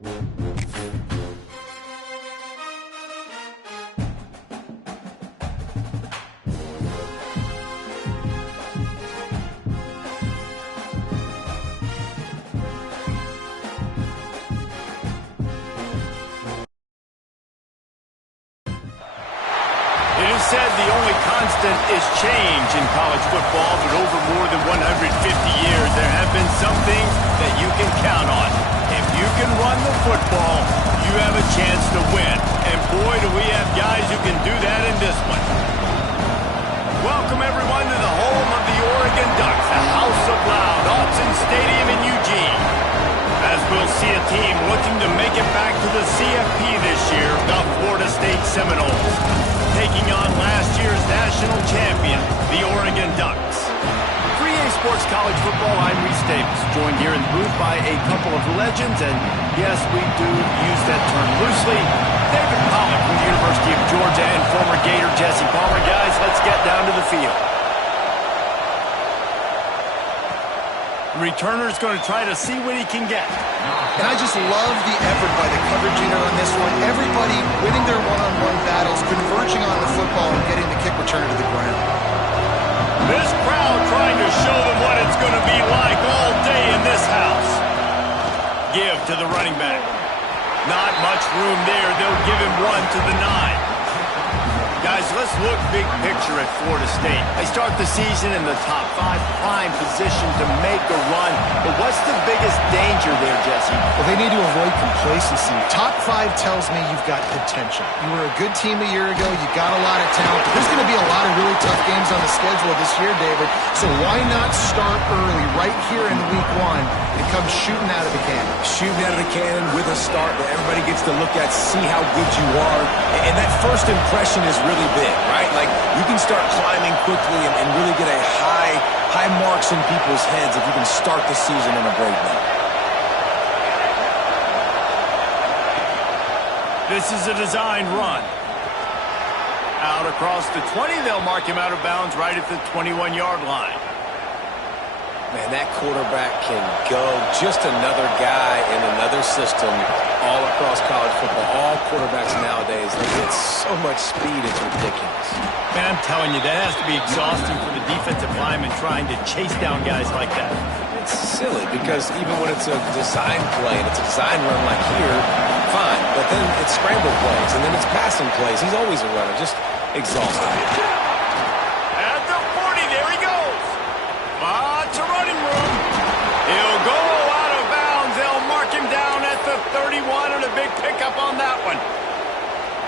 It is said the only constant is change in college football, but over more than 150 years, there have been some things that you can count on. If you can run the football, you have a chance to win. And boy, do we have guys who can do that in this one. Welcome, everyone, to the home of the Oregon Ducks, the House of Loud, Autzen Stadium in Eugene. As we'll see a team looking to make it back to the CFP this year, the Florida State Seminoles, taking on last year's national champion, the Oregon Ducks. For EA Sports College Football, I'm Reese Davis, joined here in the booth by a couple of legends, and yes, we do use that term loosely. David Pollack from the University of Georgia and former Gator Jesse Palmer. Guys, let's get down to the field. The returner's going to try to see what he can get. And I just love the effort by the coverage unit on this one. Everybody winning their one-on-one battles, converging on the football, and getting the kick return to the ground. This crowd trying to show them what it's going to be like all day in this house. Give to the running back. Not much room there. They'll give him one to the 9. Guys, let's look big picture at Florida State. They start the season in the top 5, prime position to make a run. But what's the biggest danger there, Jesse? Well, they need to avoid complacency. Top 5 tells me you've got potential. You were a good team a year ago. You got a lot of talent. There's going to be a lot of really tough games on the schedule this year, David. So why not start early, right here in week 1, and come shooting out of the cannon? Shooting out of the cannon with a start that everybody gets to look at, see how good you are. And that first impression is really big, right? Like, you can start climbing quickly and really get a high marks in people's heads if you can start the season on a great note. This is a designed run. Out across the 20, they'll mark him out of bounds right at the 21-yard line. Man, that quarterback can go. Just another guy in another system all across college football. All quarterbacks nowadays, they get so much speed, it's ridiculous. Man, I'm telling you, that has to be exhausting for the defensive lineman trying to chase down guys like that. It's silly because even when it's a design play and it's a design run like here, fine. But then it's scramble plays and then it's passing plays. He's always a runner. Just exhausting. At the 40, there he goes. Lots of running room. He'll go out of bounds. They'll mark him down at the 31 and a big pickup on that one.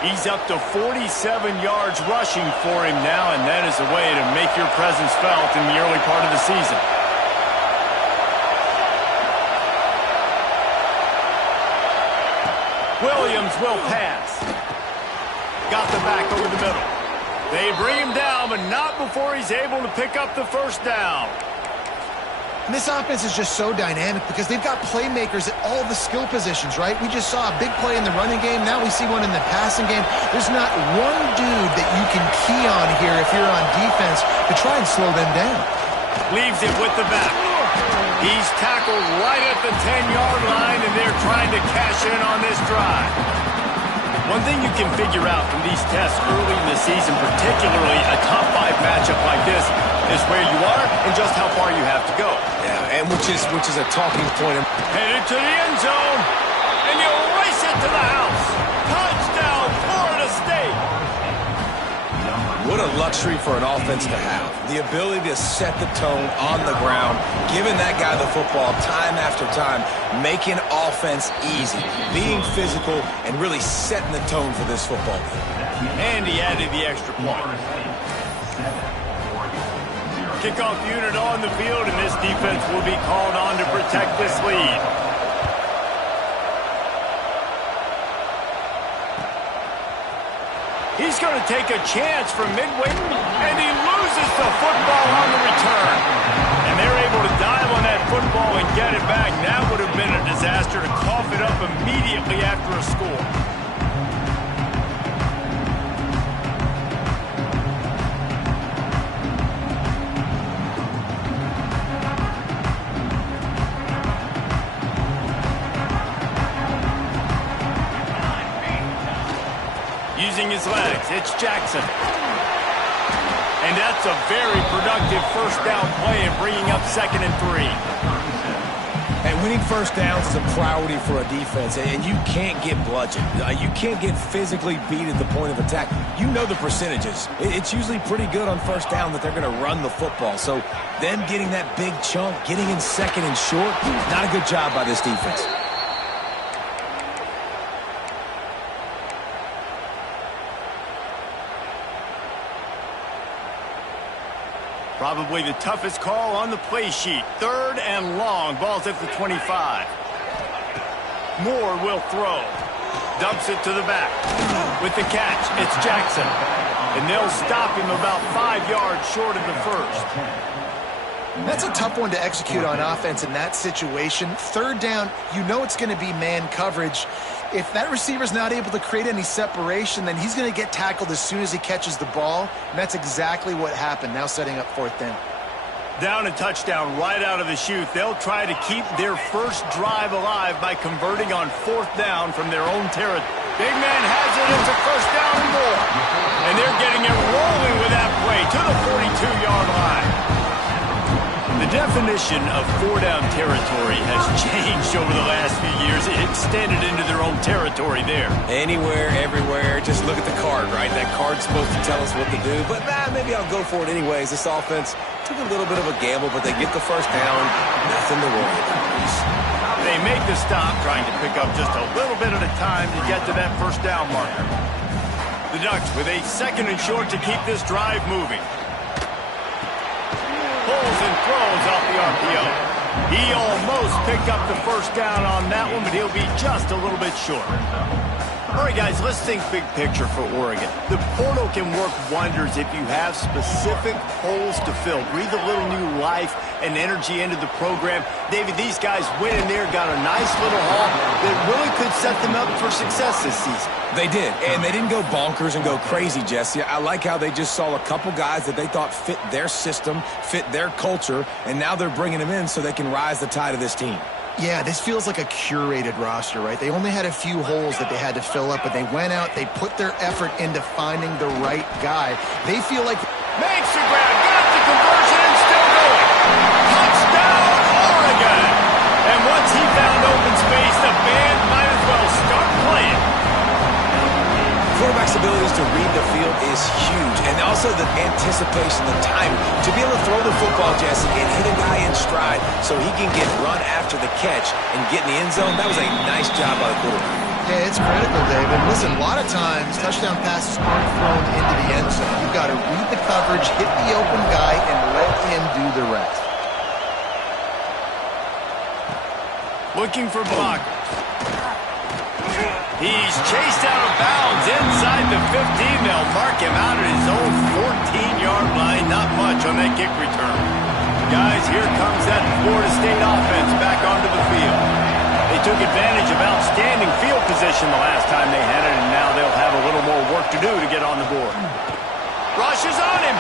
He's up to 47 yards rushing for him now, and that is a way to make your presence felt in the early part of the season. Williams will pass. Got the back over the middle. They bring him down, but not before he's able to pick up the first down. And this offense is just so dynamic because they've got playmakers at all the skill positions, right? We just saw a big play in the running game. Now we see one in the passing game. There's not one dude that you can key on here if you're on defense to try and slow them down. Leaves it with the back. He's tackled right at the 10-yard line, and they're trying to cash in on this drive. One thing you can figure out from these tests early in the season, particularly a top 5 matchup like this, is where you are and just how far you have to go. Yeah, and which is a talking point. Headed to the end zone, and you race it to the house. Touchdown, Florida State. What a luxury for an offense to have. The ability to set the tone on the ground, giving that guy the football time after time, making offense easy, being physical, and really setting the tone for this football game. And he added the extra point. Kickoff unit on the field, and this defense will be called on to protect this lead. He's going to take a chance from midway, and he loses the football on the return. And they're able to dive on that football and get it back. That would have been a disaster to cough it up immediately after a score. Using his legs, it's Jackson. And that's a very productive first down play and bringing up 2nd and 3. And winning first downs is a priority for a defense, and you can't get bludgeoned. You can't get physically beat at the point of attack. You know the percentages. It's usually pretty good on first down that they're going to run the football. So them getting that big chunk, getting in 2nd and short, not a good job by this defense. Probably the toughest call on the play sheet. 3rd and long. Ball's at the 25. Moore will throw. Dumps it to the back. With the catch, it's Jackson. And they'll stop him about 5 yards short of the first. That's a tough one to execute on offense in that situation. 3rd down, you know it's going to be man coverage. If that receiver's not able to create any separation, then he's going to get tackled as soon as he catches the ball. And that's exactly what happened, now setting up 4th down. Down and touchdown right out of the chute. They'll try to keep their first drive alive by converting on 4th down from their own territory. Big man has it. It's a 1st down and more. And they're getting it rolling with that play to the 42-yard line. The definition of 4-down territory has changed over the last few years. It extended into their own territory there. Anywhere, everywhere, just look at the card, right? That card's supposed to tell us what to do, but maybe I'll go for it anyways. This offense took a little bit of a gamble, but they get the first down. Nothing to worry about. They make the stop, trying to pick up just a little bit at a time to get to that first down marker. The Ducks with a 2nd and short to keep this drive moving. Pulls and throws off the RPO. He almost picked up the first down on that one, but he'll be just a little bit short. All right, guys, let's think big picture for Oregon. The portal can work wonders if you have specific holes to fill. Breathe a little new life and energy into the program. David, these guys went in there, got a nice little haul that really could set them up for success this season. They did, and they didn't go bonkers and go crazy, Jesse. I like how they just saw a couple guys that they thought fit their system, fit their culture, and now they're bringing them in so they can rise the tide of this team. Yeah, this feels like a curated roster, right? They only had a few holes that they had to fill up, but they went out, they put their effort into finding the right guy. They feel like... Makes the grab, got the conversion, and still going. Touchdown, Oregon! And once he found open space, the band might as well start playing. Quarterback's abilities to read the field is huge, and also the anticipation, the time to be able to throw the football, Jesse, and hit a guy in stride so he can get run after the catch and get in the end zone. That was a nice job by the quarterback. Yeah, it's critical, David. Listen, a lot of times touchdown passes aren't thrown into the end zone. You've got to read the coverage, hit the open guy, and let him do the rest. Looking for blockers. He's chased out of bounds inside the 15. They'll mark him out at his own 14-yard line. Not much on that kick return. Guys, here comes that Florida State offense back onto the field. They took advantage of outstanding field position the last time they had it, and now they'll have a little more work to do to get on the board. Rush is on him.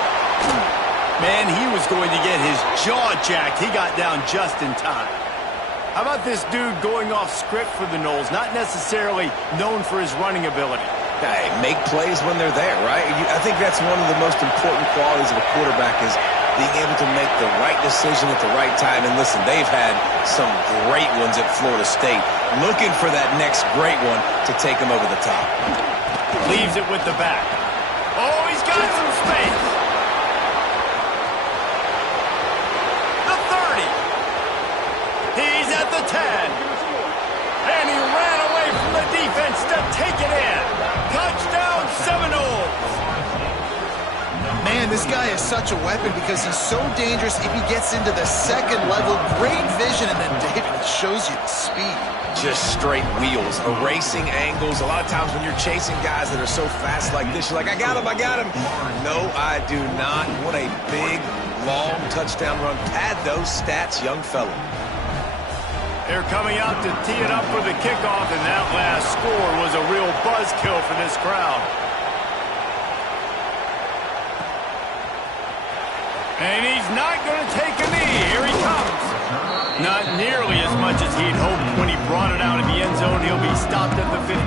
Man, he was going to get his jaw jacked. He got down just in time. How about this dude going off script for the Noles, not necessarily known for his running ability? Hey, make plays when they're there, right? I think that's one of the most important qualities of a quarterback is being able to make the right decision at the right time. And listen, they've had some great ones at Florida State. Looking for that next great one to take them over the top. Leaves it with the back. Oh, he's got some space. The 30. He's at the 10. And he ran away from the defense to take it in. Touchdown, Seminoles. Man, this guy is such a weapon because he's so dangerous if he gets into the second level. Great vision, and then David shows you the speed. Just straight wheels, erasing angles. A lot of times when you're chasing guys that are so fast like this, you're like, I got him, I got him. No, I do not. What a big, long touchdown run. Pad those stats, young fella. They're coming out to tee it up for the kickoff, and that last score was a real buzzkill for this crowd. And he's not going to take a knee. Here he comes. Not nearly as much as he'd hoped when he brought it out of the end zone. He'll be stopped at the 15.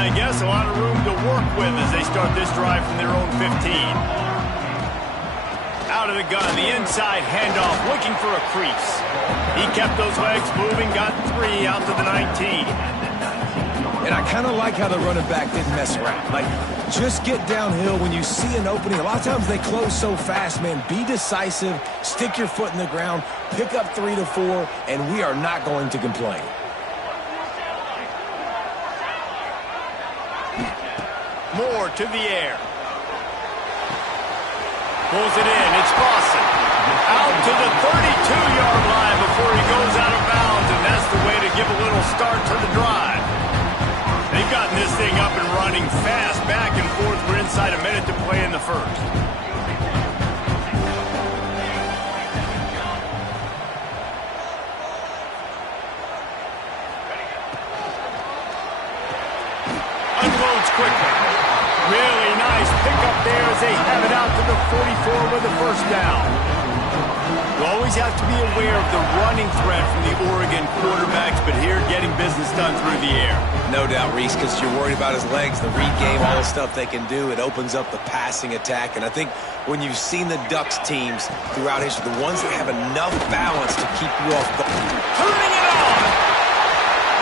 I guess a lot of room to work with as they start this drive from their own 15. Out of the gun, the inside handoff, looking for a crease. He kept those legs moving, got 3 out to the 19. And I kind of like how the running back didn't mess around. Like, just get downhill when you see an opening. A lot of times they close so fast, man. Be decisive, stick your foot in the ground, pick up 3 to 4, and we are not going to complain. Moore to the air. Pulls it in. It's Boston. Out to the 32-yard line before he goes out of bounds, and that's the way to give a little start to the drive. They've gotten this thing up and running fast, back and forth. We're inside a minute to play in the first. Unloads quickly. Really nice pickup there as they have it out to the 44 with a first down. You always have to be aware of the running threat from the Oregon quarterbacks, but here getting business done through the air. No doubt, Reese, because you're worried about his legs, the read game, all the stuff they can do. It opens up the passing attack. And I think when you've seen the Ducks teams throughout history, the ones that have enough balance to keep you off the... Turning it on!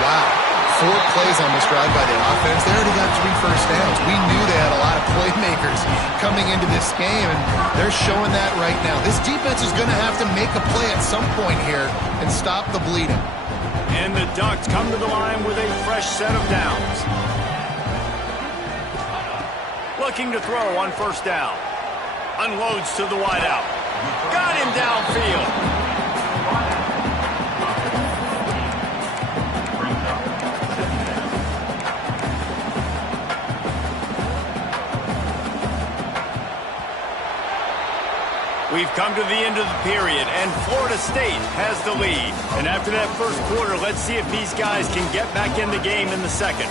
Wow. 4 plays on this drive by the offense. They already got 3 first downs. We knew they had a lot of playmakers coming into this game, and they're showing that right now. This defense is going to have to make a play at some point here and stop the bleeding. And the Ducks come to the line with a fresh set of downs. Looking to throw on first down. Unloads to the wideout. Got him downfield. We've come to the end of the period, and Florida State has the lead. And after that first quarter, let's see if these guys can get back in the game in the second.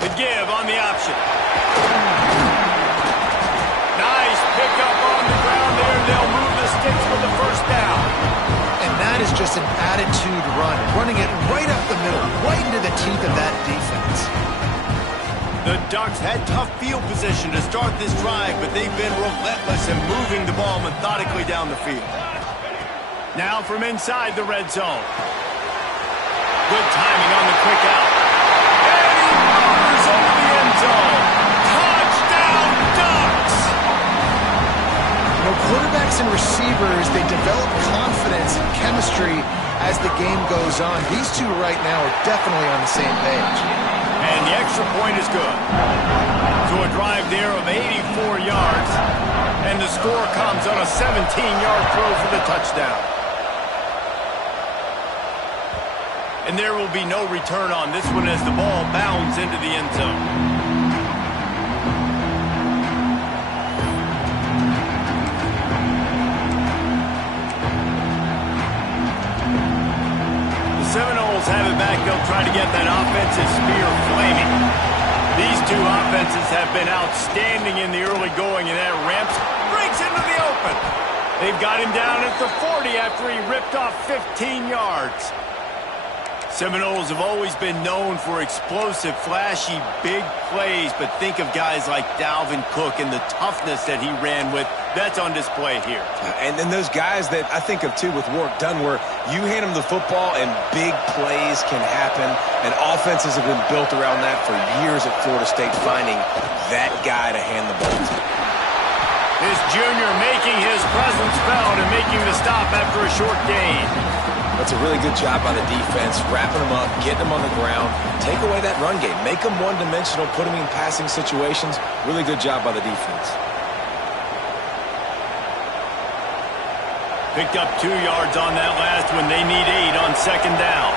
The give on the option. Pick up on the ground there. They'll move the sticks for the first down. And that is just an attitude run. Running it right up the middle, right into the teeth of that defense. The Ducks had tough field position to start this drive, but they've been relentless in moving the ball methodically down the field. Now from inside the red zone. Good timing on the quick out. And he powers over the end zone. Touchdown, Ducks! Quarterbacks and receivers, they develop confidence and chemistry as the game goes on. These two right now are definitely on the same page. And the extra point is good. So a drive there of 84 yards. And the score comes on a 17-yard throw for the touchdown. And there will be no return on this one as the ball bounds into the end zone. Seminoles have it back. They'll try to get that offensive spear flaming. These two offenses have been outstanding in the early going, and that ramps breaks into the open. They've got him down at the 40 after he ripped off 15 yards. Seminoles have always been known for explosive, flashy, big plays, but think of guys like Dalvin Cook and the toughness that he ran with. That's on display here. And then those guys that I think of, too, with work done, where you hand them the football and big plays can happen, and offenses have been built around that for years at Florida State, finding that guy to hand the ball to. This junior making his presence felt and making the stop after a short gain. That's a really good job by the defense, wrapping them up, getting them on the ground, take away that run game, make them one-dimensional, put them in passing situations. Really good job by the defense. Picked up 2 yards on that last one. They need 8 on second down.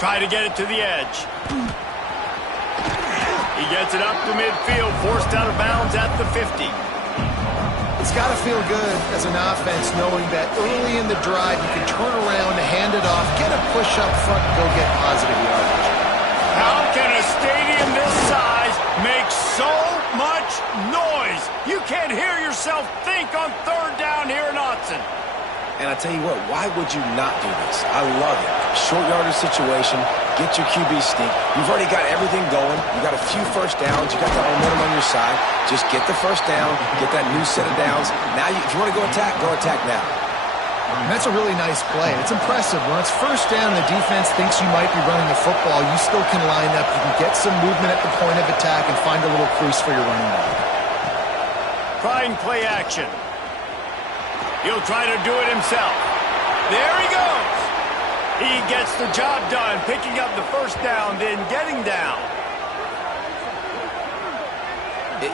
Try to get it to the edge. Gets it up to midfield, forced out of bounds at the 50. It's got to feel good as an offense knowing that early in the drive you can turn around, hand it off, get a push up front, and go get positive yardage. How can a stadium this size make so much noise? You can't hear yourself think on third down here in Autzen. And I tell you what, why would you not do this? I love it. Short yardage situation, get your QB sneak. You've already got everything going. You got a few first downs. You got that momentum on your side. Just get the first down, get that new set of downs. Now, if you want to go attack now. And that's a really nice play. It's impressive. When it's first down, the defense thinks you might be running the football. You still can line up. You can get some movement at the point of attack and find a little crease for your running back. Trying play action. He'll try to do it himself. There he goes. He gets the job done, picking up the first down, then getting down.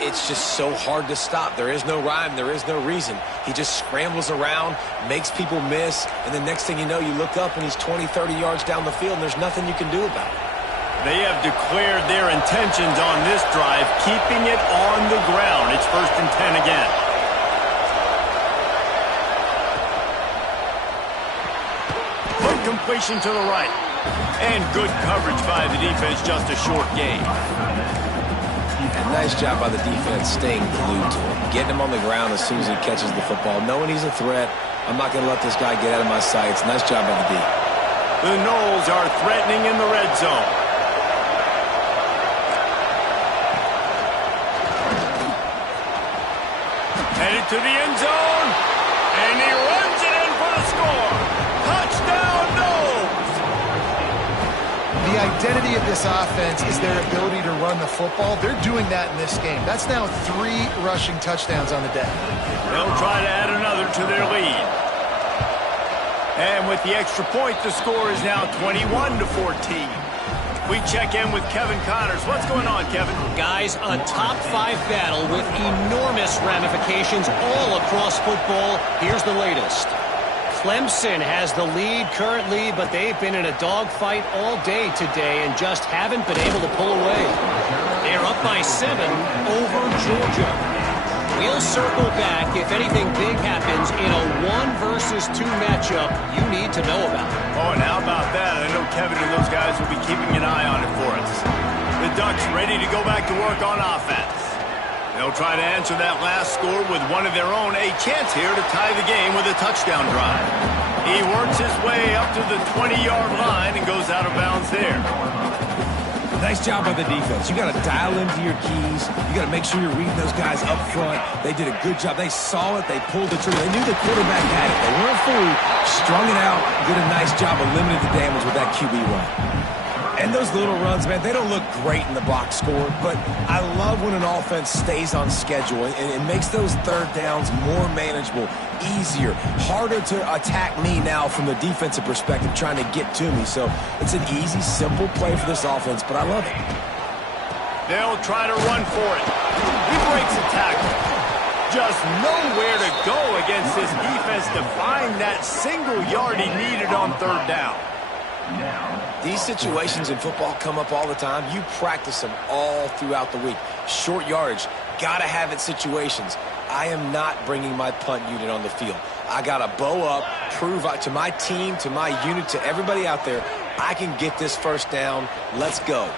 It's just so hard to stop. There is no rhyme. There is no reason. He just scrambles around, makes people miss, and the next thing you know, you look up and he's 20, 30 yards down the field, and there's nothing you can do about it. They have declared their intentions on this drive, keeping it on the ground. It's 1st and 10 again. Completion to the right. And good coverage by the defense, just a short gain. And nice job by the defense staying glued to him. Getting him on the ground as soon as he catches the football. Knowing he's a threat, I'm not going to let this guy get out of my sights. Nice job by the D. The Noles are threatening in the red zone. Headed to the end zone. And he runs it in for the score. Touchdown, Noles! The identity of this offense is their ability to run the football. They're doing that in this game. That's now 3 rushing touchdowns on the day. They'll try to add another to their lead. And with the extra point, the score is now 21-14. We check in with Kevin Connors. What's going on, Kevin? Guys, a top-5 battle with enormous ramifications all across football. Here's the latest. Clemson has the lead currently, but they've been in a dogfight all day today and just haven't been able to pull away. They're up by 7 over Georgia. We'll circle back if anything big happens in a 1 versus 2 matchup you need to know about. Oh, and how about that? I know Kevin and those guys will be keeping an eye on it for us. The Ducks ready to go back to work on offense. They'll try to answer that last score with one of their own. A chance here to tie the game with a touchdown drive. He works his way up to the 20-yard line and goes out of bounds there. Nice job by the defense. You got to dial into your keys. You got to make sure you're reading those guys up front. They did a good job. They saw it. They pulled the trigger. They knew the quarterback had it. They weren't fooled. Strung it out. Did a nice job of limiting the damage with that QB run. And those little runs, man, they don't look great in the box score, but I love when an offense stays on schedule and it makes those third downs more manageable, easier, harder to attack me now from the defensive perspective trying to get to me. So it's an easy, simple play for this offense, but I love it. They'll try to run for it. He breaks a tackle. Just nowhere to go against this defense to find that single yard he needed on third down. These situations in football come up all the time. You practice them all throughout the week. Short yardage, gotta have it situations. I am not bringing my punt unit on the field. I gotta bow up, prove to my team, to my unit, to everybody out there, I can get this first down. Let's go.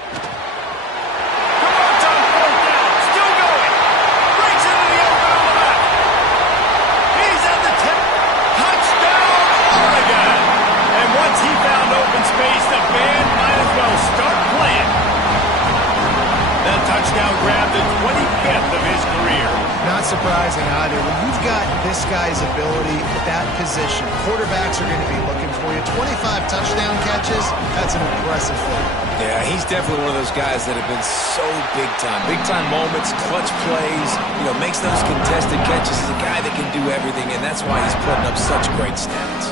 Space, the band might as well start playing. That touchdown grabbed the 25th of his career. Not surprising either. When you've got this guy's ability at that position, quarterbacks are going to be looking for you. 25 touchdown catches, that's an impressive thing. Yeah, he's definitely one of those guys that have been so big time. Big time moments, clutch plays, makes those contested catches. He's a guy that can do everything, and that's why he's putting up such great stats.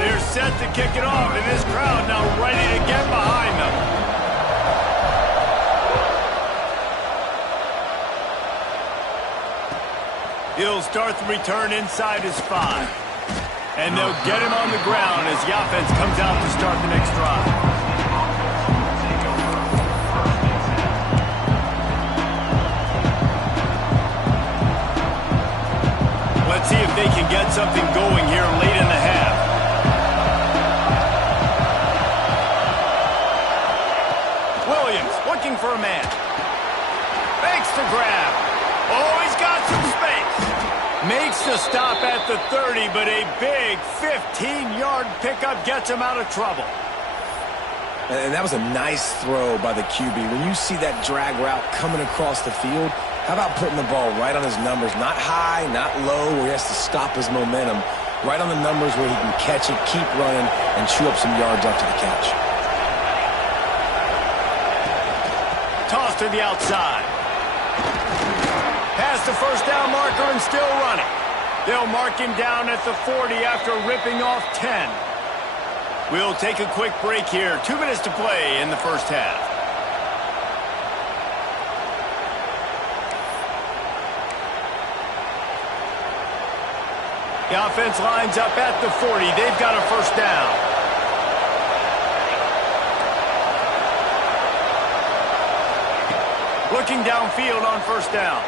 They're set to kick it off, and this crowd now ready to get behind them. He'll start the return inside his 5. And they'll get him on the ground as the offense comes out to start the next drive. Let's see if they can get something going here late in the half. Williams looking for a man. Fakes the grab. Oh, he's got some space. Makes the stop at the 30, but a big 15-yard pickup gets him out of trouble. And that was a nice throw by the QB. When you see that drag route coming across the field, how about putting the ball right on his numbers? Not high, not low, where he has to stop his momentum. Right on the numbers where he can catch it, keep running, and chew up some yards after the catch. Toss to the outside. Past the first down marker and still running. They'll mark him down at the 40 after ripping off 10. We'll take a quick break here. 2 minutes to play in the first half. The offense lines up at the 40. They've got a first down. Looking downfield on first down.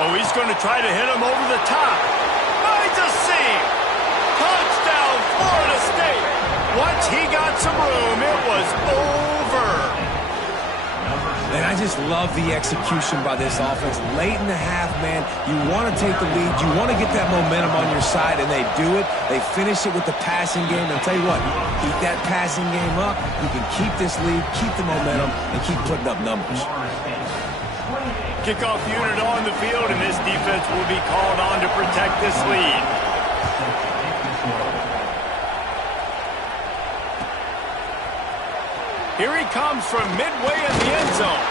Oh, he's going to try to hit him over the top. Finds a seam. Touchdown, Florida State. Once he got some room, it was over. And I just love the execution by this offense. Late in the half, man, you want to take the lead. You want to get that momentum on your side, and they do it. They finish it with the passing game. And I'll tell you what, keep that passing game up. You can keep this lead, keep the momentum, and keep putting up numbers. Kickoff unit on the field, and this defense will be called on to protect this lead. Here he comes from midway in the end zone.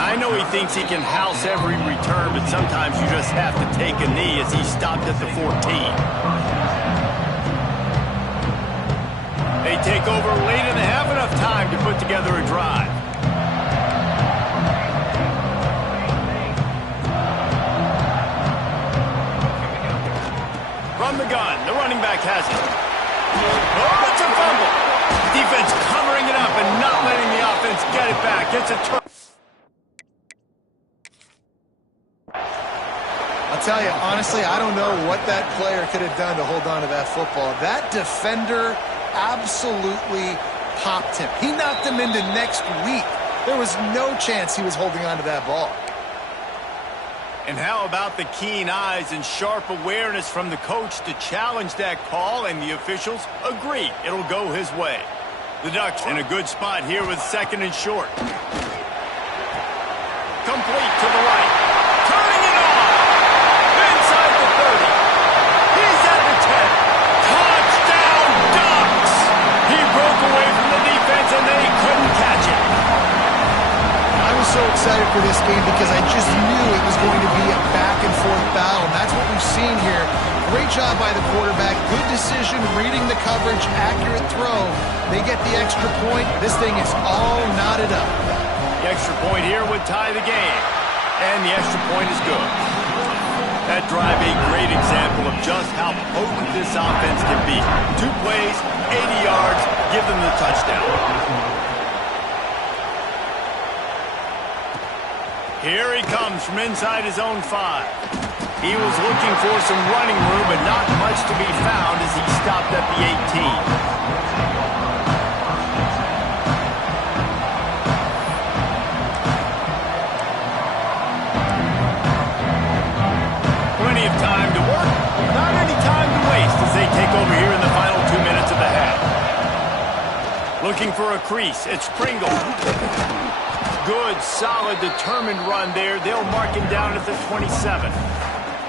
I know he thinks he can house every return, but sometimes you just have to take a knee as he stopped at the 14. They take over late in the half, enough time to put together a drive. From the gun, the running back has it. Oh, it's a fumble. Defense covering it up and not letting the offense get it back. It's a turn. I'll tell you, honestly, I don't know what that player could have done to hold on to that football. That defender absolutely popped him. He knocked him into next week. There was no chance he was holding on to that ball. And how about the keen eyes and sharp awareness from the coach to challenge that call, and the officials agree it'll go his way. The Ducks in a good spot here with second and short. Complete to the right. Turning it on. Inside the 30. He's at the 10. Touchdown, Ducks! He broke away from the defense, and they couldn't catch it. I was so excited for this game because I just knew it was going to be a back-and-forth battle, and that's what we've seen here. Great job by the quarterback. Good decision, reading the coverage, accurate throw. They get the extra point. This thing is all knotted up. The extra point here would tie the game, and the extra point is good. That drive, a great example of just how potent this offense can be. 2 plays, 80 yards, give them the touchdown. Here he comes from inside his own 5. He was looking for some running room, but not much to be found as he stopped at the 18. Plenty of time to work, not any time to waste as they take over here in the final 2 minutes of the half. Looking for a crease, it's Pringle. Good, solid, determined run there. They'll mark him down at the 27.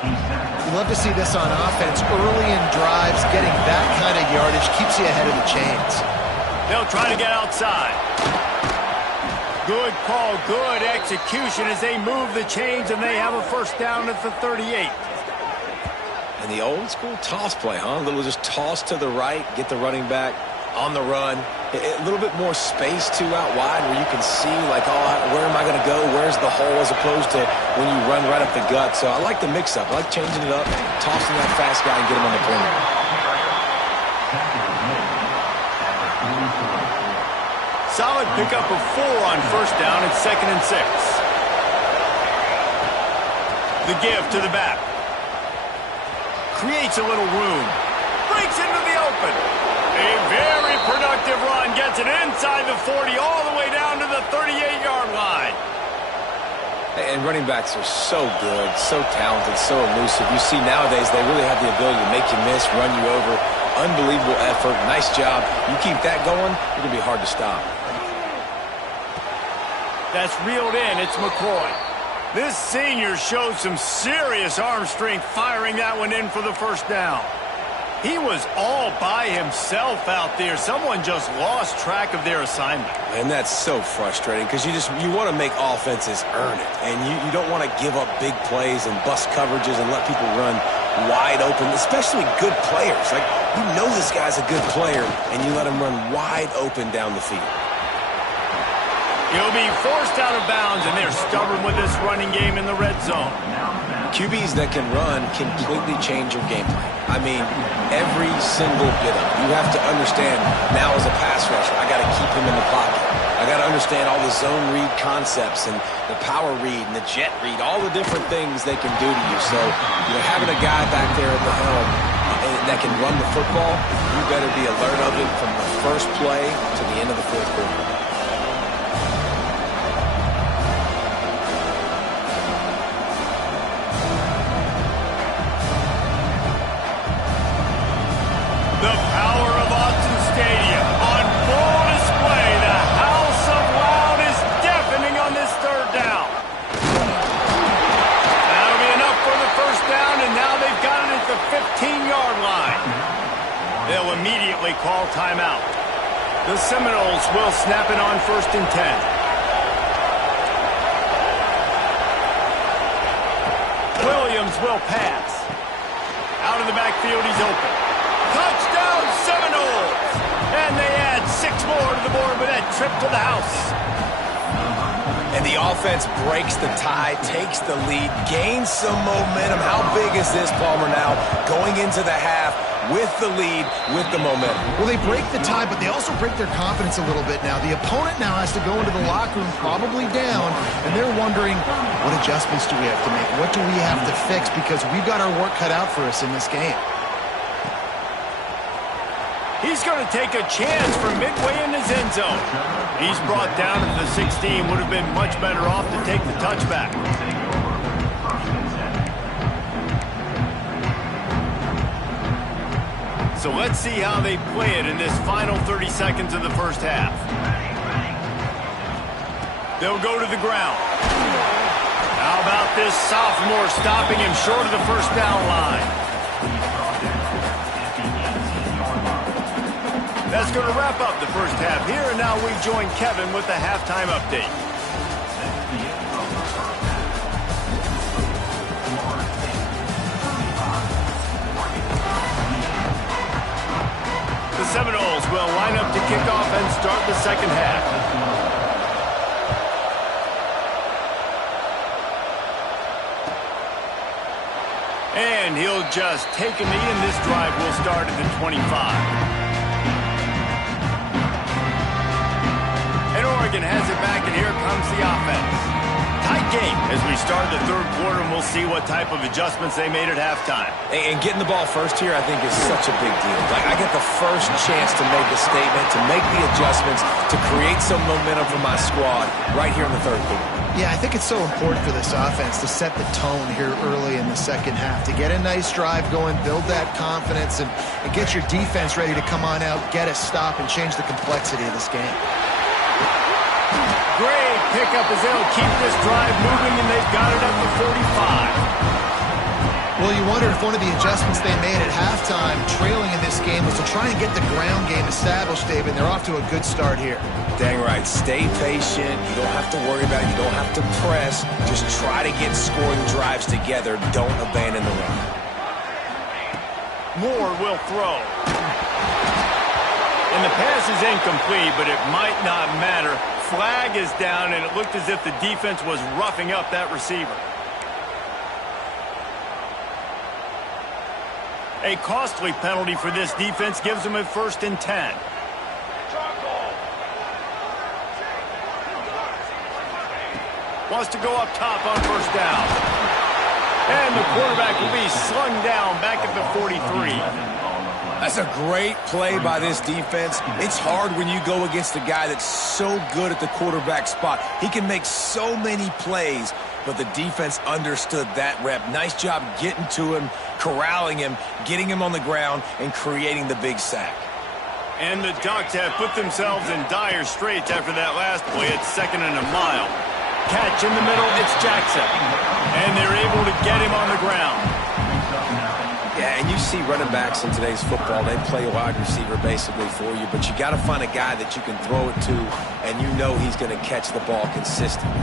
You love to see this on offense. Early in drives, getting that kind of yardage keeps you ahead of the chains. They'll try to get outside. Good call, good execution as they move the chains, and they have a first down at the 38. And the old school toss play, huh? A little just toss to the right, get the running back on the run. A little bit more space, too, out wide where you can see, like, oh, where am I going to go? Where's the hole, as opposed to when you run right up the gut. So I like the mix-up. I like changing it up, tossing that fast guy and get him on the perimeter. solid pickup of 4 on first down and 2nd and 6. The give to the back. Creates a little room. Breaks into the open. A very productive run. Gets it inside the 40 all the way down to the 38-yard line. And running backs are so good, so talented, so elusive. You see nowadays they really have the ability to make you miss, run you over. Unbelievable effort. Nice job. You keep that going, it's going to be hard to stop. That's reeled in. It's McCoy. This senior showed some serious arm strength firing that one in for the first down. He was all by himself out there. Someone just lost track of their assignment. And that's so frustrating because you want to make offenses earn it. And you don't want to give up big plays and bust coverages and let people run wide open, especially good players. Like, you know this guy's a good player, and you let him run wide open down the field. He'll be forced out of bounds, and they're stubborn with this running game in the red zone. QBs that can run completely change your game plan. I mean, every single bit of it. You have to understand now as a pass rusher, I got to keep him in the pocket. I got to understand all the zone read concepts and the power read and the jet read, all the different things they can do to you. So, having a guy back there at the helm that can run the football, you better be alert of it from the first play to the end of the fourth quarter. The power of Austin Stadium on full display. The house of loud is deafening on this third down. That'll be enough for the first down, and now they've got it at the 15-yard line. They'll immediately call timeout. The Seminoles will snap it on 1st and 10. Williams will pass. Out of the backfield, he's open. Touchdown, Seminoles! And they add 6 more to the board with that trip to the house. And the offense breaks the tie, takes the lead, gains some momentum. How big is this, Palmer, now going into the half with the lead, with the momentum? Well, they break the tie, but they also break their confidence a little bit now. The opponent now has to go into the locker room probably down, and they're wondering, what adjustments do we have to make? What do we have to fix? Because we've got our work cut out for us in this game. He's going to take a chance from midway in his end zone. He's brought down to the 16. Would have been much better off to take the touchback. So let's see how they play it in this final 30 seconds of the first half. They'll go to the ground. How about this sophomore stopping him short of the first down line? That's going to wrap up the first half here, and now we join Kevin with the halftime update. The Seminoles will line up to kick off and start the second half. And he'll just take a knee, and this drive will start at the 25. And Oregon has it back, and here comes the offense. Tight game as we start the third quarter, and we'll see what type of adjustments they made at halftime. And getting the ball first here, I think, is such a big deal. Like, I get the first chance to make a statement, to make the adjustments, to create some momentum for my squad right here in the third quarter. Yeah, I think it's so important for this offense to set the tone here early in the second half, to get a nice drive going, build that confidence, and get your defense ready to come on out, get a stop, and change the complexity of this game. Great pickup as they'll keep this drive moving, and they've got it up to 45. Well, you wonder if one of the adjustments they made at halftime, trailing in this game, was to try and get the ground game established, David. They're off to a good start here. Dang right. Stay patient. You don't have to worry about it. You don't have to press. Just try to get scoring drives together. Don't abandon the run. Moore will throw. And the pass is incomplete, but it might not matter. Flag is down, and it looked as if the defense was roughing up that receiver. A costly penalty for this defense gives them a 1st and 10. Wants to go up top on first down. And the quarterback will be slung down back at the 43. That's a great play by this defense. It's hard when you go against a guy that's so good at the quarterback spot. He can make so many plays, but the defense understood that rep. Nice job getting to him, corralling him, getting him on the ground, and creating the big sack. And the Ducks have put themselves in dire straits after that last play. It's 2nd and a mile. Catch in the middle, it's Jackson. And they're able to get him on the ground. Yeah, and you see running backs in today's football, they play a wide receiver basically for you, but you got to find a guy that you can throw it to, and you know he's going to catch the ball consistently.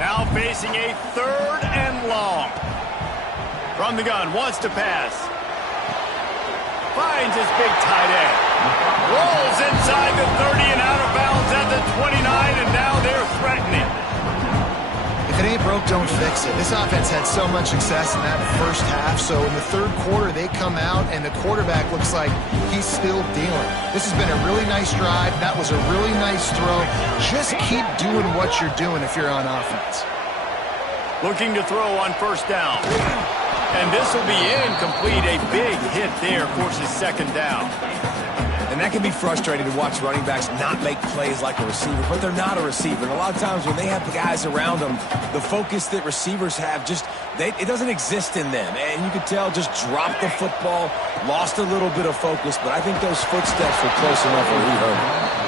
Now facing a 3rd and long. From the gun, wants to pass. Finds his big tight end. Rolls inside the 30 and out of bounds at the 29, and now they're threatening. If it ain't broke, don't fix it. This offense had so much success in that first half, so in the 3rd quarter, they come out, and the quarterback looks like he's still dealing. This has been a really nice drive. That was a really nice throw. Just keep doing what you're doing if you're on offense. Looking to throw on first down. And this will be incomplete. A big hit there forces 2nd down. And that can be frustrating to watch running backs not make plays like a receiver, but they're not a receiver. And a lot of times when they have the guys around them, the focus that receivers have it doesn't exist in them. And you could tell just dropped the football, lost a little bit of focus, but I think those footsteps were close enough where he heard it.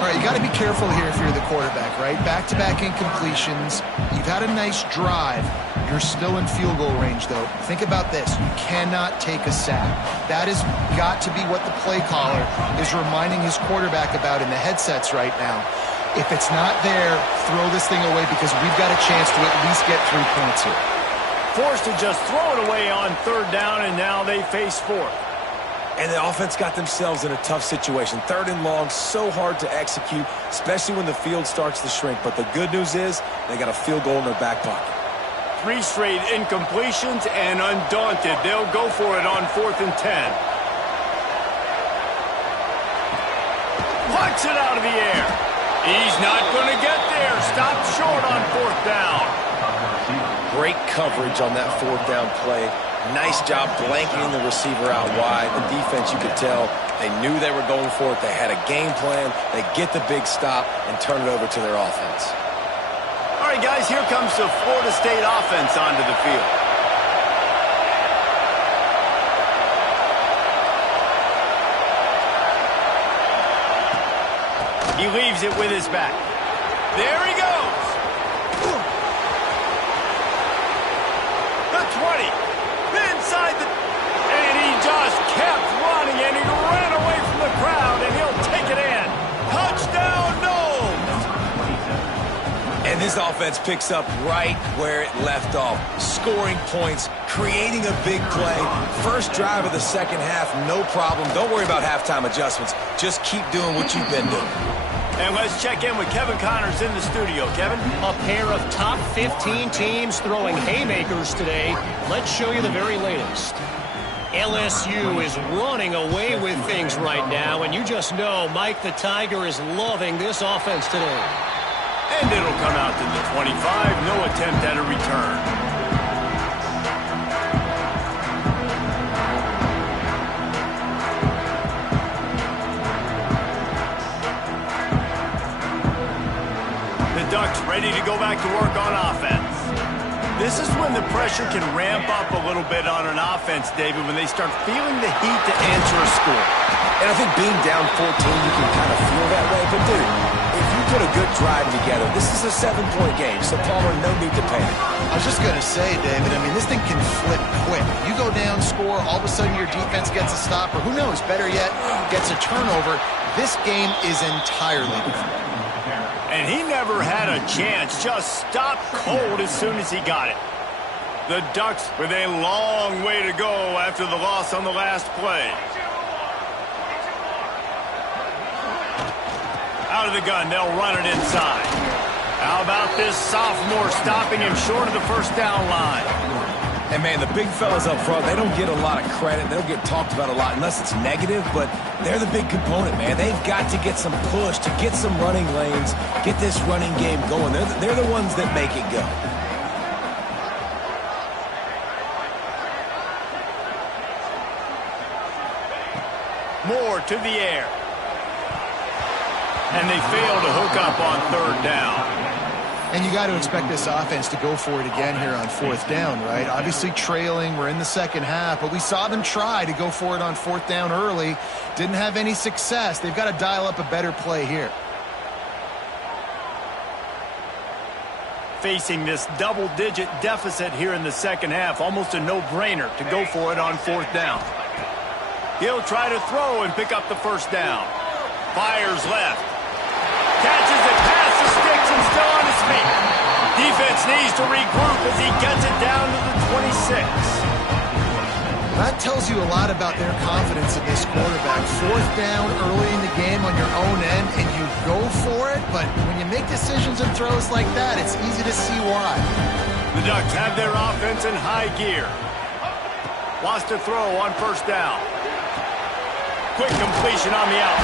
All right, you got to be careful here if you're the quarterback, right? Back-to-back incompletions. You've had a nice drive. You're still in field goal range, though. Think about this. You cannot take a sack. That has got to be what the play caller is reminding his quarterback about in the headsets right now. If it's not there, throw this thing away because we've got a chance to at least get 3 points here. Forced to just throw it away on 3rd down, and now they face 4th. And the offense got themselves in a tough situation. 3rd and long, so hard to execute, especially when the field starts to shrink. But the good news is they got a field goal in their back pocket. 3 straight incompletions, and undaunted, they'll go for it on 4th and 10. Punts it out of the air. He's not going to get there. Stopped short on 4th down. Great coverage on that 4th down play. Nice job blanketing the receiver out wide. The defense, you could tell, they knew they were going for it. They had a game plan. They get the big stop and turn it over to their offense. All right, guys, here comes the Florida State offense onto the field. He leaves it with his back. There he goes. The 20. Inside the... And he just kept running, and he ran away from the crowd, and he'll take it in. Touchdown, Noles! And this offense picks up right where it left off. Scoring points, creating a big play. First drive of the 2nd half, no problem. Don't worry about halftime adjustments. Just keep doing what you've been doing. And let's check in with Kevin Connors in the studio. Kevin? A pair of top 15 teams throwing haymakers today. Let's show you the very latest. LSU is running away with things right now, and you just know Mike the Tiger is loving this offense today. And it'll come out to the 25. No attempt at a return. Ducks ready to go back to work on offense. This is when the pressure can ramp up a little bit on an offense, David, when they start feeling the heat to answer a score. And I think being down 14, you can kind of feel that way. But, dude, if you put a good drive together, this is a 7-point game, so Palmer, no need to panic. I was just going to say, David, I mean, this thing can flip quick. You go down, score, all of a sudden your defense gets a stop, or who knows, better yet, gets a turnover. This game is entirely different. And he never had a chance, just stopped cold as soon as he got it. The Ducks with a long way to go after the loss on the last play. Out of the gun, they'll run it inside. How about this sophomore stopping him short of the first down line? And, man, the big fellas up front, they don't get a lot of credit. They don't get talked about a lot unless it's negative, but they're the big component, man. They've got to get some push, to get some running lanes, get this running game going. They're the ones that make it go. Moore to the air. And they fail to hook up on third down. And you got to expect this offense to go for it again here on fourth down, right? Obviously trailing, we're in the second half, but we saw them try to go for it on fourth down early. Didn't have any success. They've got to dial up a better play here. Facing this double-digit deficit here in the second half, almost a no-brainer to go for it on fourth down. He'll try to throw and pick up the first down. Fires left. Catches it past the sticks and still on his feet. Defense needs to regroup as he gets it down to the 26. That tells you a lot about their confidence in this quarterback. Fourth down early in the game on your own end, and you go for it, but when you make decisions and throws like that, it's easy to see why. The Ducks have their offense in high gear. Wants to throw on first down. Quick completion on the out.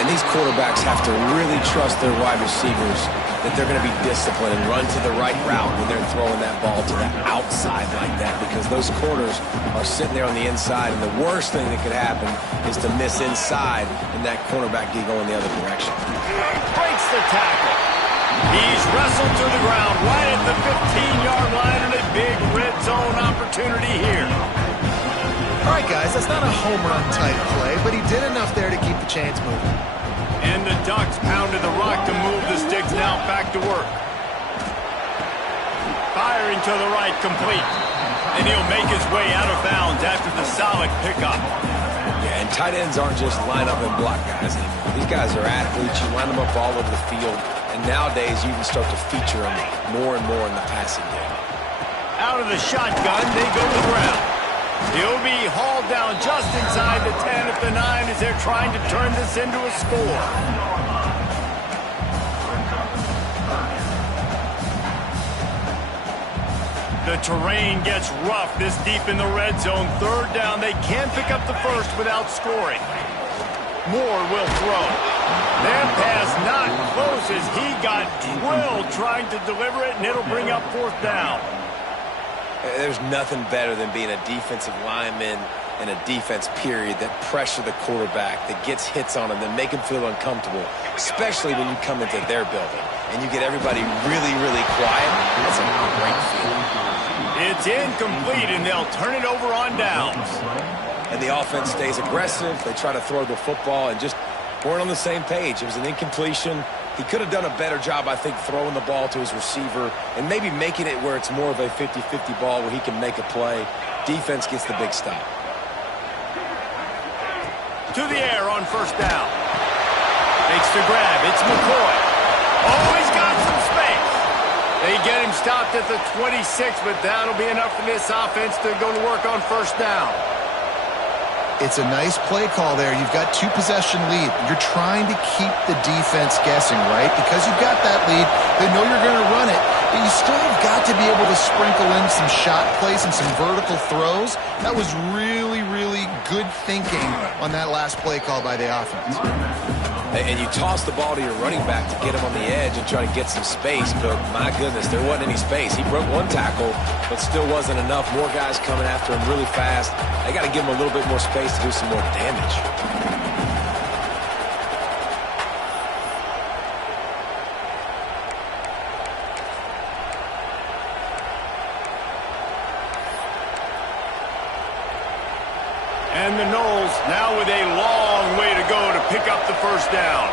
And these quarterbacks have to really trust their wide receivers that they're going to be disciplined and run to the right route when they're throwing that ball to the outside like that, because those corners are sitting there on the inside, and the worst thing that could happen is to miss inside and that cornerback get going the other direction. Breaks the tackle. He's wrestled to the ground right at the 15-yard line, and a big red zone opportunity here. All right, guys, that's not a home run type play, but he did enough there to keep the chains moving. And the Ducks pounded the rock to move the sticks, now back to work. Firing to the right, complete. And he'll make his way out of bounds after the solid pickup. Yeah, and tight ends aren't just line up and block guys anymore. These guys are athletes. You line them up all over the field. And nowadays, you can start to feature them more and more in the passing game. Out of the shotgun, they go to the ground. He'll be hauled down just inside the 10 at the 9 as they're trying to turn this into a score. The terrain gets rough this deep in the red zone. Third down, they can pick up the first without scoring. Moore will throw. That pass not close as he got drilled trying to deliver it, and it'll bring up fourth down. There's nothing better than being a defensive lineman and a defense period that pressure the quarterback, that gets hits on him, that make him feel uncomfortable, especially when you come into their building and you get everybody really, really quiet. That's a great feeling. It's incomplete, and they'll turn it over on downs. And the offense stays aggressive. They try to throw the football and just weren't on the same page. It was an incompletion. He could have done a better job, I think, throwing the ball to his receiver and maybe making it where it's more of a 50-50 ball where he can make a play. Defense gets the big stop. To the air on first down. Makes the grab. It's McCoy. Oh, he's got some space. They get him stopped at the 26, but that'll be enough for this offense to go to work on first down. It's a nice play call there. You've got two-possession lead. You're trying to keep the defense guessing, right? Because you've got that lead, they know you're going to run it, but you still have got to be able to sprinkle in some shot plays and some vertical throws. That was really, really good thinking on that last play call by the offense. And you toss the ball to your running back to get him on the edge and try to get some space, but my goodness, there wasn't any space. He broke one tackle, but still wasn't enough. More guys coming after him really fast. They got to give him a little bit more space to do some more damage. And the Knowles now with a long way to go to pick up the first down.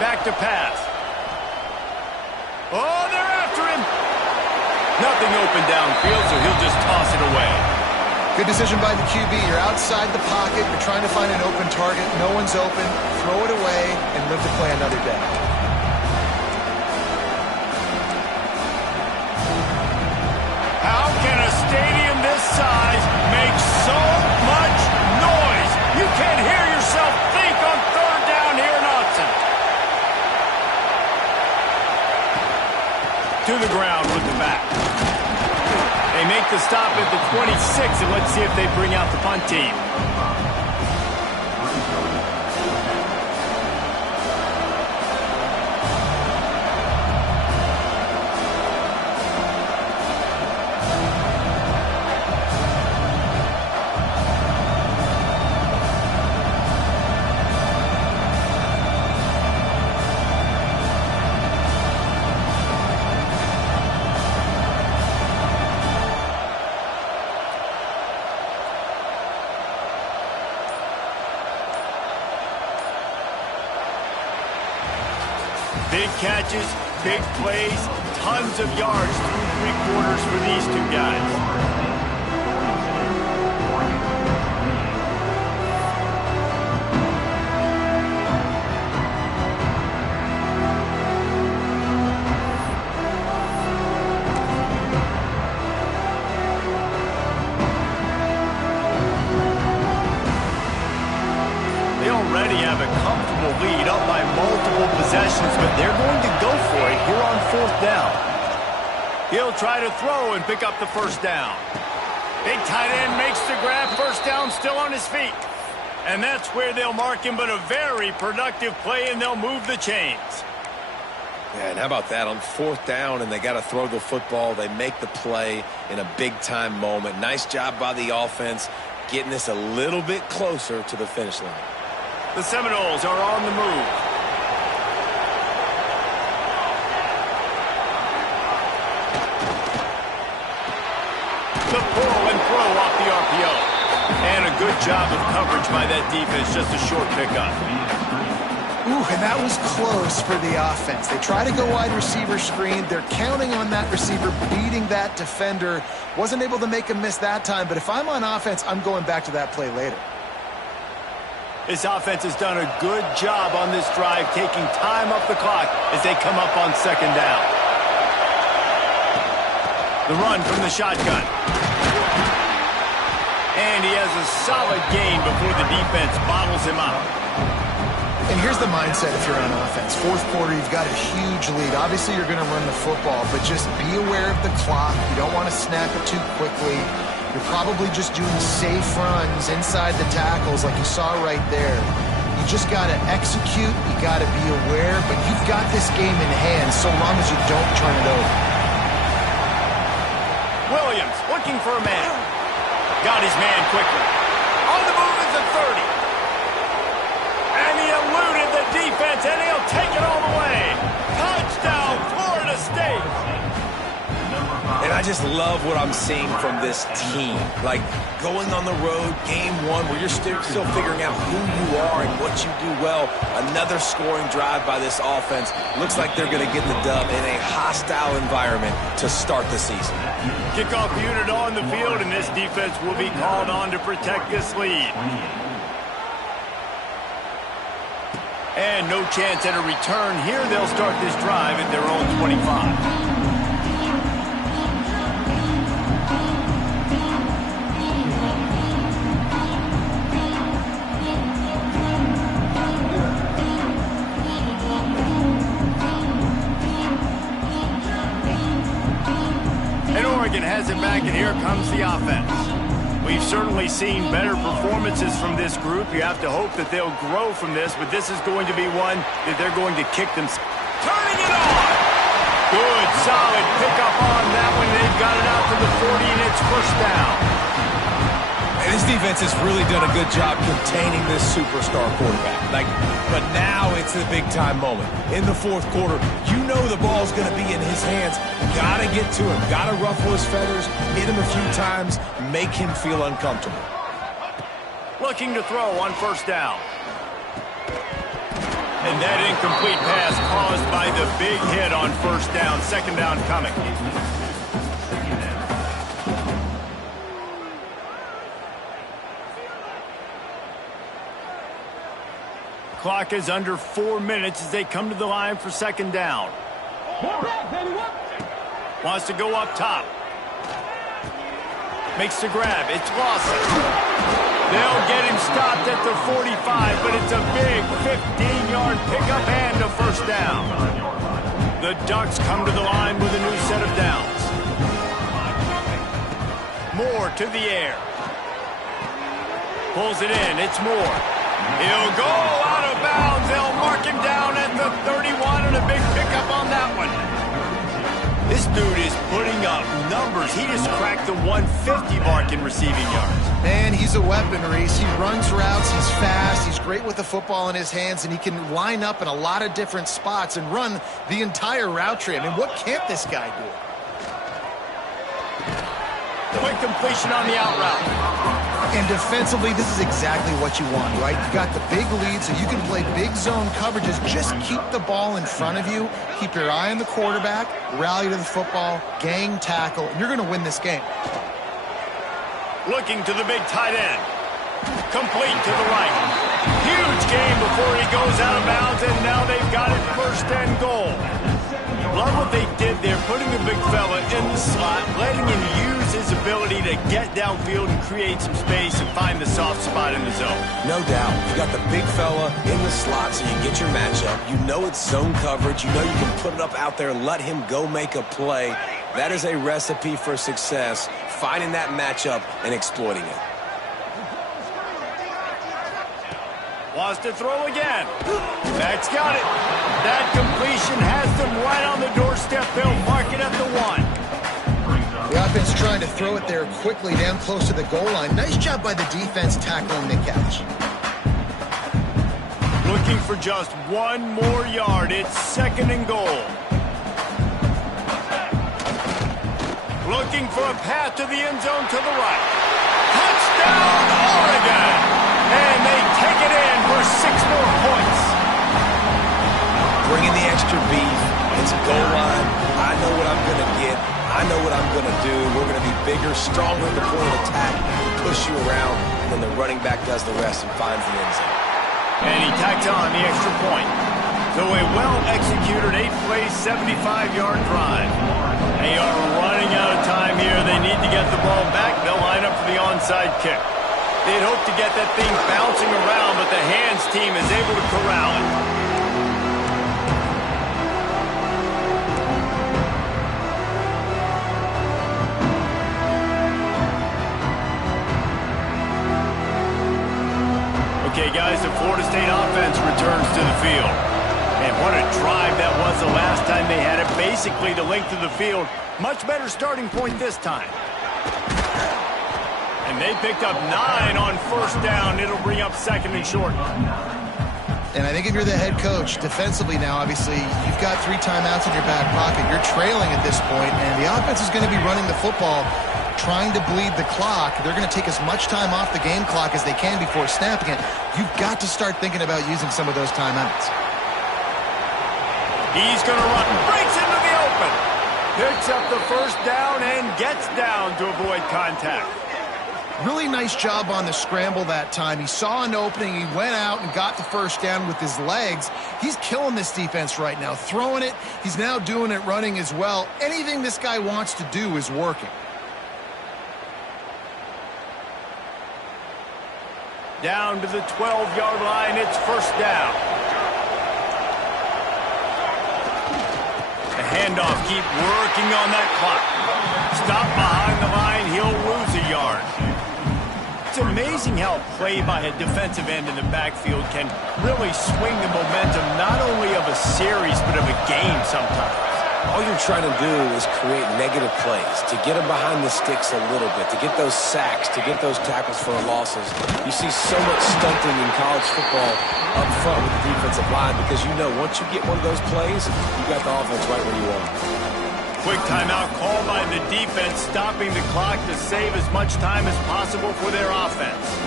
Back to pass. Oh, they're after him. Nothing open downfield, so he'll just toss it away. Good decision by the QB. You're outside the pocket. You're trying to find an open target. No one's open. Throw it away and live to play another day. How can a stadium this size make so much noise? mistakes, and let's see if they bring out the punt team. Big catches, big plays, tons of yards through three quarters for these two guys. They already have a comfortable lead up by multiple possessions, but they're going to go for it here on fourth down. He'll try to throw and pick up the first down. Big tight end makes the grab, first down, still on his feet. And that's where they'll mark him, but a very productive play, and they'll move the chains. Yeah, and how about that? On fourth down, and they got to throw the football. They make the play in a big-time moment. Nice job by the offense, getting this a little bit closer to the finish line. The Seminoles are on the move. The pull and throw off the RPO. And a good job of coverage by that defense, just a short pickup. Ooh, and that was close for the offense. They try to go wide receiver screen. They're counting on that receiver beating that defender. Wasn't able to make a miss that time, but if I'm on offense, I'm going back to that play later. This offense has done a good job on this drive, taking time off the clock as they come up on second down. The run from the shotgun. And he has a solid gain before the defense bottles him up. And here's the mindset if you're on offense. Fourth quarter, you've got a huge lead. Obviously, you're going to run the football, but just be aware of the clock. You don't want to snap it too quickly. You're probably just doing safe runs inside the tackles like you saw right there. You just got to execute. You got to be aware, but you've got this game in hand so long as you don't turn it over. Williams looking for a man. Got his man quickly. On the move is a 30. And he eluded the defense, and he'll take it all the way. Touchdown, Florida State. And I just love what I'm seeing from this team. Like, going on the road, game one, where you're still figuring out who you are and what you do well. Another scoring drive by this offense. Looks like they're going to get the dub in a hostile environment to start the season. Kickoff unit on the field, and this defense will be called on to protect this lead. And no chance at a return here. They'll start this drive at their own 25. Has it back, and here comes the offense. We've certainly seen better performances from this group. You have to hope that they'll grow from this, but this is going to be one that they're going to kick them. Turning it on! Good, solid pickup on that one. They've got it out to the 40, and it's first down. And this defense has really done a good job containing this superstar quarterback. But now it's the big-time moment. In the fourth quarter, you know the ball's going to be in his hands. Got to get to him. Got to ruffle his feathers, hit him a few times, make him feel uncomfortable. Looking to throw on first down. And that incomplete pass caused by the big hit on first down. Second down coming. Clock is under 4 minutes as they come to the line for second down. Wants to go up top. Makes the grab. It's Lawson. They'll get him stopped at the 45, but it's a big 15-yard pickup and a first down. The Ducks come to the line with a new set of downs. Moore to the air. Pulls it in. It's Moore. He'll go out of bounds. They'll mark him down at the 31, and a big pickup on that one. This dude is putting up numbers. He just cracked the 150 mark in receiving yards. Man, he's a weapon, Reese. He runs routes. He's fast. He's great with the football in his hands, and he can line up in a lot of different spots and run the entire route tree. I mean, what can't this guy do? Quick completion on the out route. And defensively, this is exactly what you want, right? You got the big lead, so you can play big zone coverages. Just keep the ball in front of you. Keep your eye on the quarterback. Rally to the football. Gang tackle. And you're going to win this game. Looking to the big tight end. Complete to the right. Huge game before he goes out of bounds, and now they've got it 1st and goal. Love what they did there, putting the big fella in the slot, letting him use his ability to get downfield and create some space and find the soft spot in the zone. No doubt. You got the big fella in the slot so you get your matchup. You know it's zone coverage. You know you can put it up out there and let him go make a play. That is a recipe for success, finding that matchup and exploiting it. Wants to throw again. That's got it. That completion has them right on the doorstep. They'll mark it at the 1. The offense trying to throw it there quickly down close to the goal line. Nice job by the defense tackling the catch. Looking for just 1 more yard. It's 2nd and goal. Looking for a path to the end zone to the right. Touchdown, Oregon! And they take it in for 6 more points. Bringing the extra beef. It's a goal line. I know what I'm going to get. I know what I'm going to do. We're going to be bigger, stronger at the point of attack, push you around, and then the running back does the rest and finds the end zone. And he tacks on the extra point. So a well-executed 8-play, 75-yard drive. They are running out of time here. They need to get the ball back. They'll line up for the onside kick. They'd hope to get that thing bouncing around, but the hands team is able to corral it. Okay, guys, the Florida State offense returns to the field. And what a drive that was the last time they had it. Basically the length of the field. Much better starting point this time. And they picked up 9 on 1st down. It'll bring up 2nd and short. And I think if you're the head coach, defensively now, obviously, you've got 3 timeouts in your back pocket. You're trailing at this point, and the offense is going to be running the football, trying to bleed the clock. They're going to take as much time off the game clock as they can before snapping it. You've got to start thinking about using some of those timeouts. He's going to run. Breaks into the open. Picks up the 1st down and gets down to avoid contact. Really nice job on the scramble that time. He saw an opening. He went out and got the 1st down with his legs. He's killing this defense right now. Throwing it. He's now doing it running as well. Anything this guy wants to do is working. Down to the 12-yard line. It's 1st down. The handoff, keep working on that clock. Stop behind the line, he'll lose a yard. It's amazing how a play by a defensive end in the backfield can really swing the momentum not only of a series but of a game sometimes. All you're trying to do is create negative plays, to get them behind the sticks a little bit, to get those sacks, to get those tackles for losses. You see so much stunting in college football up front with the defensive line because you know once you get one of those plays, you got the offense right where you want. Quick timeout called by the defense, stopping the clock to save as much time as possible for their offense.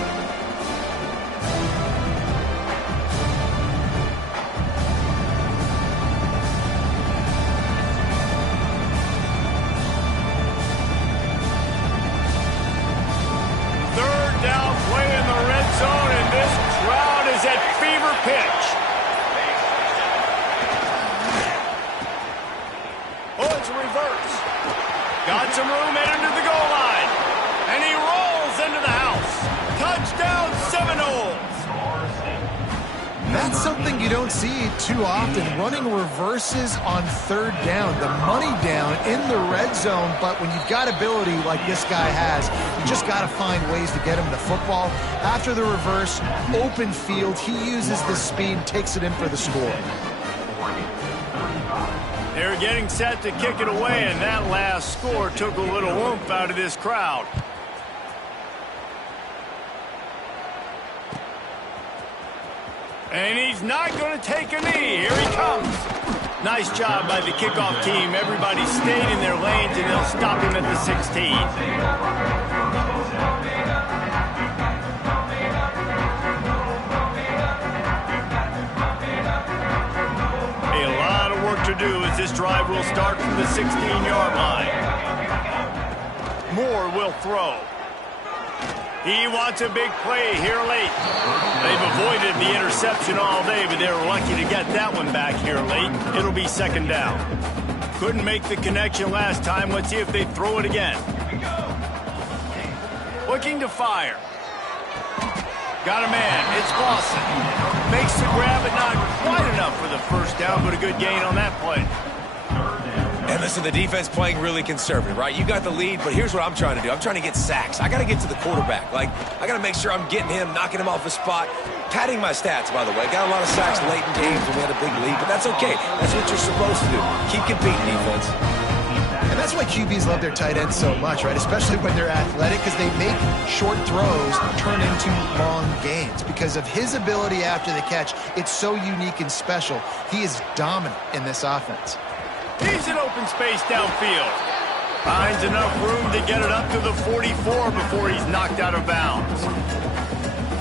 Got some room headed to the goal line. And he rolls into the house. Touchdown, Seminoles. that's something you don't see too often, running reverses on third down, the money down in the red zone. But when you've got ability like this guy has, you just got to find ways to get him the football. After the reverse, open field, he uses the speed, takes it in for the score. They're getting set to kick it away, and that last score took a little oomph out of this crowd. And he's not going to take a knee. Here he comes. Nice job by the kickoff team. Everybody stayed in their lanes, and they'll stop him at the 16. A lot of work to do as this drive will start from the 16-yard line. Moore will throw. He wants a big play here late. They've avoided the interception all day, but they're lucky to get that one back here late. It'll be second down. Couldn't make the connection last time. Let's see if they throw it again. Looking to fire. Got a man. It's Boston. Makes the grab, but not quite enough for the first down, but a good gain on that play. And listen, the defense playing really conservative, right? You got the lead, but here's what I'm trying to do. I'm trying to get sacks. I got to get to the quarterback. I got to make sure I'm getting him, knocking him off the spot. Padding my stats, by the way. Got a lot of sacks late in games when we had a big lead, but that's okay. That's what you're supposed to do. Keep competing, defense. And that's why QBs love their tight ends so much, right? Especially when they're athletic, because they make short throws turn into long gains. Because of his ability after the catch, it's so unique and special. He is dominant in this offense. He's in open space downfield. Finds enough room to get it up to the 44 before he's knocked out of bounds.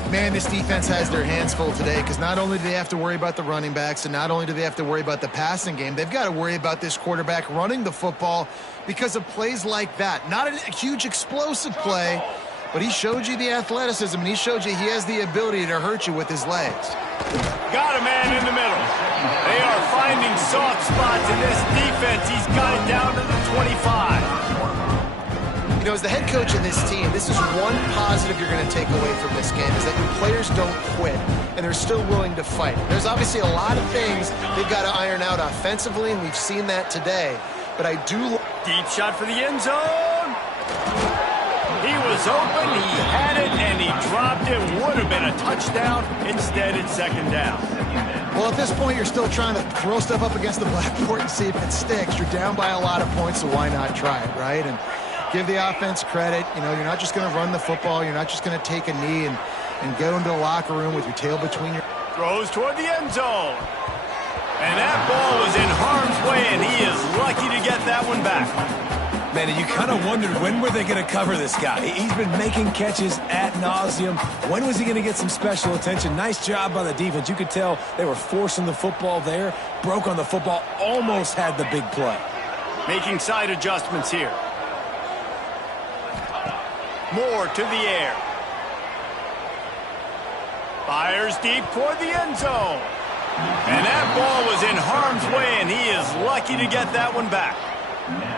Man, this defense has their hands full today because not only do they have to worry about the running backs and not only do they have to worry about the passing game, they've got to worry about this quarterback running the football because of plays like that. Not a huge explosive play, but he showed you the athleticism and he showed you he has the ability to hurt you with his legs. Got a man in the middle. They are finding soft spots in this defense. He's got it down to the 25. You know, as the head coach of this team, this is one positive you're going to take away from this game is that your players don't quit and they're still willing to fight. There's obviously a lot of things they've got to iron out offensively, and we've seen that today. But I do... Deep shot for the end zone. He was open, he had it, and he dropped it. Would have been a touchdown. Instead, it's second down. Well, at this point, you're still trying to throw stuff up against the blackboard and see if it sticks. You're down by a lot of points, so why not try it, right? And give the offense credit. You know, you're not just going to run the football. You're not just going to take a knee and go into the locker room with your tail between your... Throws toward the end zone. And that ball was in harm's way, and he is lucky to get that one back. Man, and you kind of wondered when were they going to cover this guy. He's been making catches ad nauseum. When was he going to get some special attention? Nice job by the defense. You could tell they were forcing the football there. Broke on the football, almost had the big play. Making side adjustments here. Moore to the air. Fires deep toward the end zone. And that ball was in harm's way, and he is lucky to get that one back.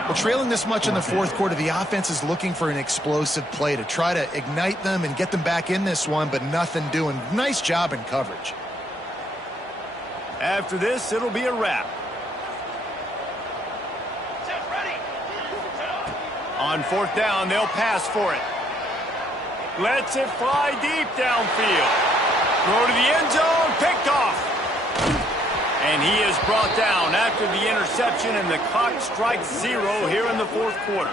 Well, trailing this much in the fourth quarter, the offense is looking for an explosive play to try to ignite them and get them back in this one, but nothing doing. Nice job in coverage. After this, it'll be a wrap. On fourth down, they'll pass for it. Lets it fly deep downfield. Throw to the end zone, picked off. And he is brought down after the interception, and the clock strikes 0 here in the fourth quarter.